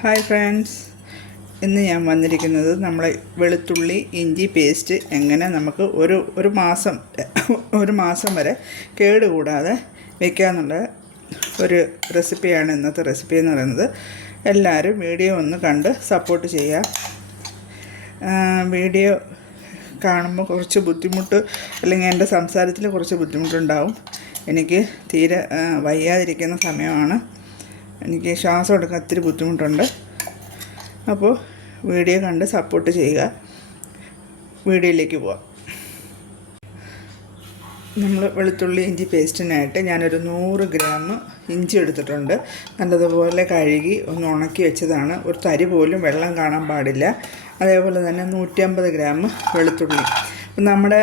Hi friends. ഇന്ന് ഞാൻ വന്നിരിക്കുന്നത് നമ്മളെ വെളുത്തുള്ളി ഇഞ്ചി പേസ്റ്റ് എങ്ങനെ നമുക്ക് ഒരു ഒരു മാസം ഒരു മാസം വരെ കേടുകൂടാതെ വയ്ക്കാന്നുള്ള ഒരു റെസിപ്പിയാണ് ഇന്നത്തെ റെസിപ്പി എന്ന് പറയുന്നത്. എല്ലാവരും വീഡിയോ ഒന്ന് കണ്ട് സപ്പോർട്ട് ചെയ്യുക. വീഡിയോ കാണുമ്പോൾ കുറച്ച് ബുദ്ധിമുട്ട് അല്ലെങ്കിൽ എന്റെ സംസാരത്തിൽ കുറച്ച് ബുദ്ധിമുട്ടുണ്ടാവും. എനിക്ക് തീരെ വയ്യാതിരിക്കുന്ന സമയമാണ്. എനിക്ക് ശ്വാസം എടുക്കാൻ ഒത്തിരി ബുദ്ധിമുട്ടുണ്ട്. അപ്പോൾ വീഡിയോ കണ്ട് സപ്പോർട്ട് ചെയ്യുക. വീഡിയോയിലേക്ക് പോവാം. നമ്മൾ വെളുത്തുള്ളി ഇഞ്ചി പേസ്റ്റിനായിട്ട് ഞാനൊരു നൂറ് ഗ്രാം ഇഞ്ചി എടുത്തിട്ടുണ്ട്. നല്ലതുപോലെ കഴുകി ഒന്ന് ഉണക്കി വെച്ചതാണ്. ഒരു തരി പോലും വെള്ളം കാണാൻ പാടില്ല. അതേപോലെ തന്നെ നൂറ്റമ്പത് ഗ്രാം വെളുത്തുള്ളി. നമ്മുടെ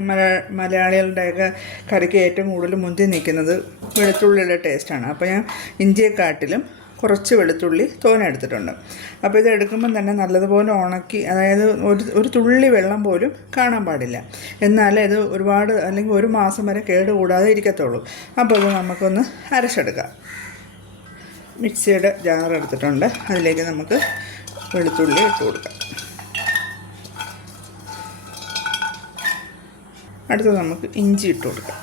മല മലയാളികളുടെയൊക്കെ കറിക്ക് ഏറ്റവും കൂടുതൽ മുന്തി നിൽക്കുന്നത് വെളുത്തുള്ളിയുടെ ടേസ്റ്റാണ് അപ്പോൾ ഞാൻ ഇഞ്ചിയെക്കാട്ടിലും കുറച്ച് വെളുത്തുള്ളി തോന എടുത്തിട്ടുണ്ട്. അപ്പോൾ ഇത് എടുക്കുമ്പം തന്നെ നല്ലതുപോലെ ഉണക്കി അതായത് ഒരു ഒരു തുള്ളി വെള്ളം പോലും കാണാൻ പാടില്ല. എന്നാൽ ഇത് ഒരുപാട് അല്ലെങ്കിൽ ഒരു മാസം വരെ കേട് കൂടാതെ ഇരിക്കത്തുള്ളൂ. അപ്പോൾ ഇത് നമുക്കൊന്ന് അരച്ചെടുക്കാം. മിക്സിയുടെ ജാർ എടുത്തിട്ടുണ്ട്. അതിലേക്ക് നമുക്ക് വെളുത്തുള്ളി ഇട്ട് കൊടുക്കാം. അടുത്തത് നമുക്ക് ഇഞ്ചി ഇട്ട് കൊടുക്കാം.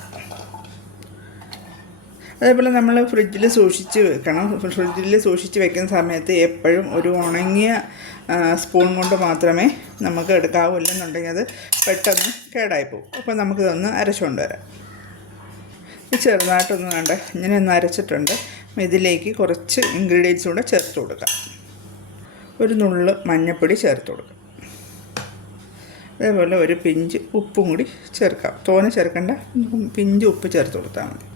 അതേപോലെ നമ്മൾ ഫ്രിഡ്ജിൽ സൂക്ഷിച്ച് വെക്കണം. ഫ്രിഡ്ജിൽ സൂക്ഷിച്ച് വെക്കുന്ന സമയത്ത് എപ്പോഴും ഒരു ഉണങ്ങിയ സ്പൂൺ കൊണ്ട് മാത്രമേ നമുക്ക് എടുക്കാവൂ ഇല്ലെന്നുണ്ടെങ്കിൽ അത് പെട്ടെന്ന് കേടായി പോകും. അപ്പോൾ നമുക്കിതൊന്ന് അരച്ചുകൊണ്ട് വരാം. ചെറുതായിട്ടൊന്ന് വേണ്ട ഇങ്ങനെ ഒന്ന് അരച്ചിട്ടുണ്ട്. ഇതിലേക്ക് കുറച്ച് ഇൻഗ്രീഡിയൻസ് കൂടെ ചേർത്ത് കൊടുക്കാം. ഒരു നുള്ള് മഞ്ഞൾപ്പൊടി ചേർത്ത് കൊടുക്കാം. അതേപോലെ ഒരു പിഞ്ച് ഉപ്പും കൂടി ചേർക്കാം. തോനെ ചേർക്കേണ്ട. പിഞ്ച് ഉപ്പ് ചേർത്ത് കൊടുത്താൽ മതി.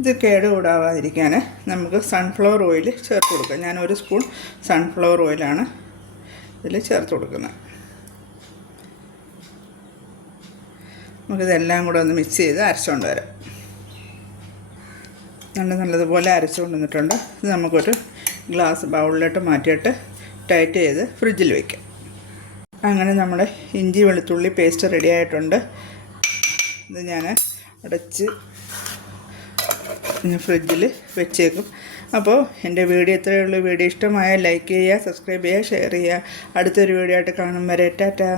ഇത് കേട് കൂടാവാതിരിക്കാൻ നമുക്ക് സൺഫ്ലവർ ഓയിൽ ചേർത്ത് കൊടുക്കാം. ഞാൻ ഒരു സ്പൂൺ സൺഫ്ലവർ ഓയിലാണ് ഇതിൽ ചേർത്ത് കൊടുക്കുന്നത്. നമുക്കിതെല്ലാം കൂടെ ഒന്ന് മിക്സ് ചെയ്ത് അരച്ചുകൊണ്ട് വരാം. നല്ല നല്ലതുപോലെ അരച്ചുകൊണ്ട് വന്നിട്ടുണ്ട്. ഇത് നമുക്കൊരു ഗ്ലാസ് ബൗളിലോട്ട് മാറ്റിയിട്ട് ടൈറ്റ് ചെയ്ത് ഫ്രിഡ്ജിൽ വയ്ക്കാം അങ്ങനെ നമ്മുടെ ഇഞ്ചി വെളുത്തുള്ളി പേസ്റ്റ് റെഡി ആയിട്ടുണ്ട്. ഇത് ഞാൻ അടച്ച് ഫ്രിഡ്ജിൽ വെച്ചേക്കും. അപ്പോൾ എന്റെ വീഡിയോ ഇത്രയേ ഉള്ളൂ. വീഡിയോ ഇഷ്ടമായ ലൈക്ക് ചെയ്യുക സബ്സ്ക്രൈബ് ചെയ്യുക ഷെയർ ചെയ്യുക. അടുത്തൊരു വീഡിയോ ആയിട്ട് കാണും വരെ. ടാറ്റാ.